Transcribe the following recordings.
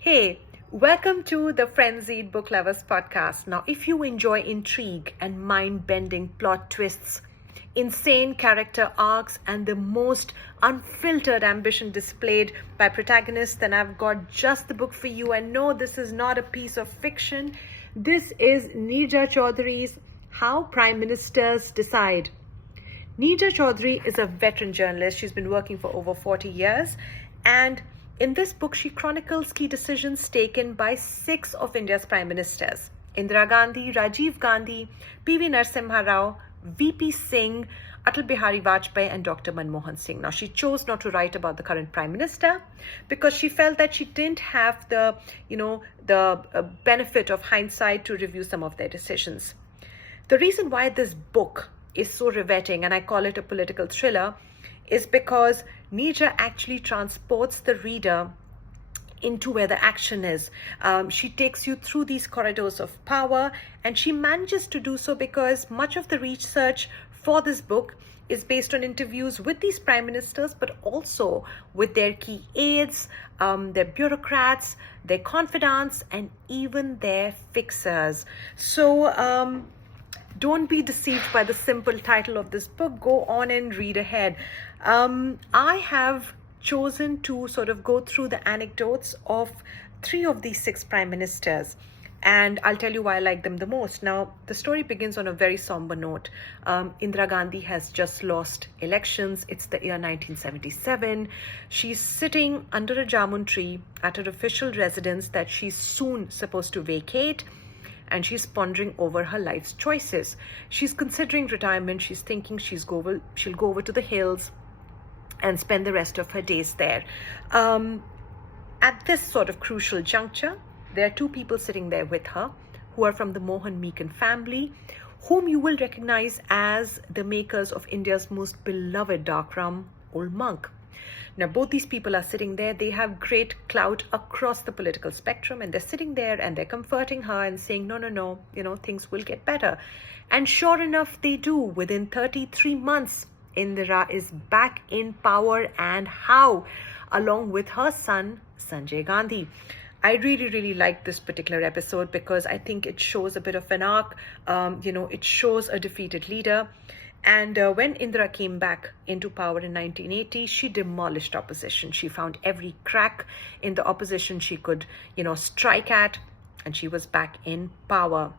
Hey, welcome to the Frenzied Book Lovers podcast. Now, if you enjoy intrigue and mind-bending plot twists, insane character arcs, and the most unfiltered ambition displayed by protagonists, then I've got just the book for you. And no, this is not a piece of fiction. This is Neerja Chowdhury's How Prime Ministers Decide. Neerja Chowdhury is a veteran journalist. She's been working for over 40 years. And in this book, she chronicles key decisions taken by 6 of India's prime ministers: Indira Gandhi, Rajiv Gandhi, P.V. Narasimha Rao, V.P. Singh, Atal Bihari Vajpayee, and Dr. Manmohan Singh. Now, she chose not to write about the current prime minister because she felt that she didn't have the benefit of hindsight to review some of their decisions. The reason why this book is so riveting, and I call it a political thriller, is because Neerja actually transports the reader into where the action is. She takes you through these corridors of power, and she manages to do so because much of the research for this book is based on interviews with these prime ministers, but also with their key aides, their bureaucrats, their confidants, and even their fixers. So don't be deceived by the simple title of this book. Go on and read ahead. I have chosen to sort of go through the anecdotes of 3 of these 6 prime ministers, and I'll tell you why I like them the most. Now, the story begins on a very somber note. Indira Gandhi has just lost elections. It's the year 1977. She's sitting under a jamun tree at her official residence that she's soon supposed to vacate, and she's pondering over her life's choices. She's considering retirement. She's thinking she'll go over to the hills and spend the rest of her days there. At this sort of crucial juncture, there are 2 people sitting there with her who are from the Mohan Meekan family, whom you will recognize as the makers of India's most beloved dark rum, Old Monk. Now, both these people are sitting there. They have great clout across the political spectrum, and they're sitting there and they're comforting her and saying, no, things will get better. And sure enough, they do. Within 33 months, Indira is back in power, and how? Along with her son, Sanjay Gandhi. I really like this particular episode because I think it shows a bit of an arc. It shows a defeated leader. And when Indira came back into power in 1980, she demolished opposition. She found every crack in the opposition she could, strike at, and she was back in power.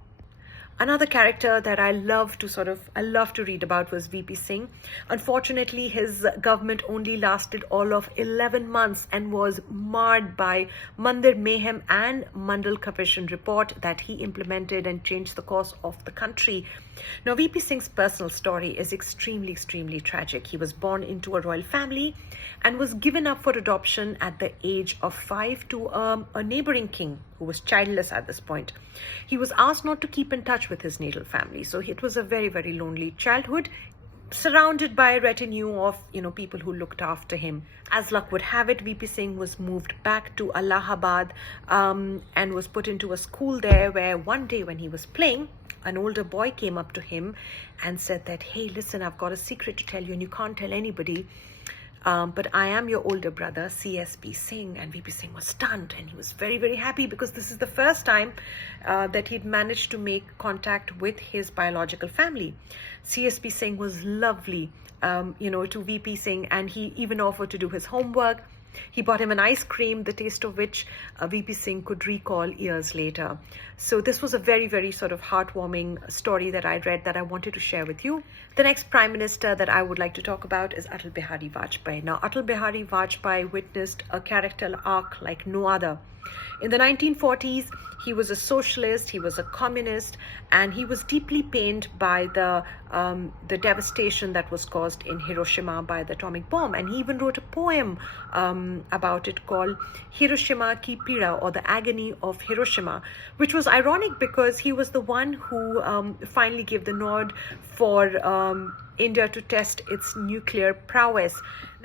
Another character that I love to read about was V.P. Singh. Unfortunately, his government only lasted all of 11 months and was marred by Mandir Mayhem and Mandal Commission report that he implemented and changed the course of the country. Now, V.P. Singh's personal story is extremely tragic. He was born into a royal family and was given up for adoption at the age of 5 to a neighboring king who was childless at this point. He was asked not to keep in touch with his natal family, so it was a very lonely childhood, surrounded by a retinue of people who looked after him. As luck would have it, V.P. Singh was moved back to Allahabad and was put into a school there, where one day when he was playing, an older boy came up to him and said that, hey, listen, I've got a secret to tell you and you can't tell anybody. But I am your older brother, CSP Singh. And V.P. Singh was stunned, and he was very happy because this is the first time that he'd managed to make contact with his biological family. CSP Singh was lovely, to V.P. Singh, and he even offered to do his homework. He bought him an ice cream, the taste of which V.P. Singh could recall years later. So this was a very sort of heartwarming story that I read that I wanted to share with you. The next prime minister that I would like to talk about is Atal Bihari Vajpayee. Now, Atal Bihari Vajpayee witnessed a character arc like no other. In the 1940s, he was a socialist, he was a communist, and he was deeply pained by the devastation that was caused in Hiroshima by the atomic bomb. And he even wrote a poem about it called Hiroshima Ki Pira, or the Agony of Hiroshima, which was ironic because he was the one who finally gave the nod for India to test its nuclear prowess.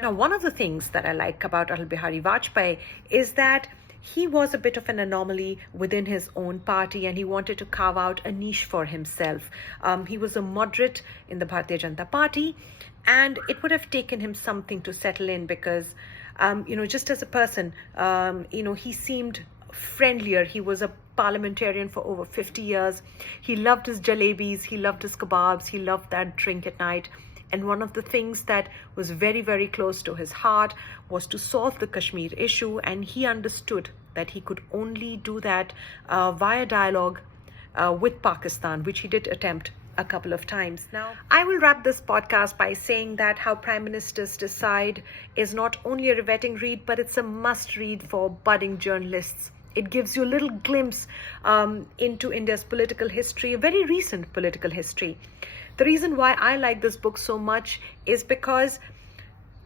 Now, one of the things that I like about Atal Bihari Vajpayee is that he was a bit of an anomaly within his own party, and he wanted to carve out a niche for himself. He was a moderate in the Bharatiya Janata Party, and it would have taken him something to settle in because, just as a person, he seemed friendlier. He was a parliamentarian for over 50 years. He loved his jalebis, he loved his kebabs, he loved that drink at night. And one of the things that was very, very close to his heart was to solve the Kashmir issue. And he understood that he could only do that via dialogue with Pakistan, which he did attempt a couple of times. Now, I will wrap this podcast by saying that How Prime Ministers Decide is not only a riveting read, but it's a must read for budding journalists. It gives you a little glimpse into India's political history, a very recent political history. The reason why I like this book so much is because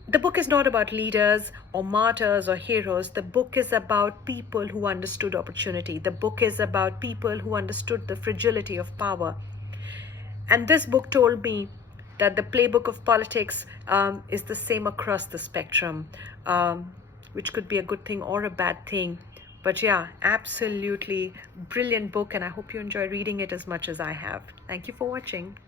the book is not about leaders or martyrs or heroes. The book is about people who understood opportunity. The book is about people who understood the fragility of power. And this book told me that the playbook of politics is the same across the spectrum, which could be a good thing or a bad thing. But yeah, absolutely brilliant book, and I hope you enjoy reading it as much as I have. Thank you for watching.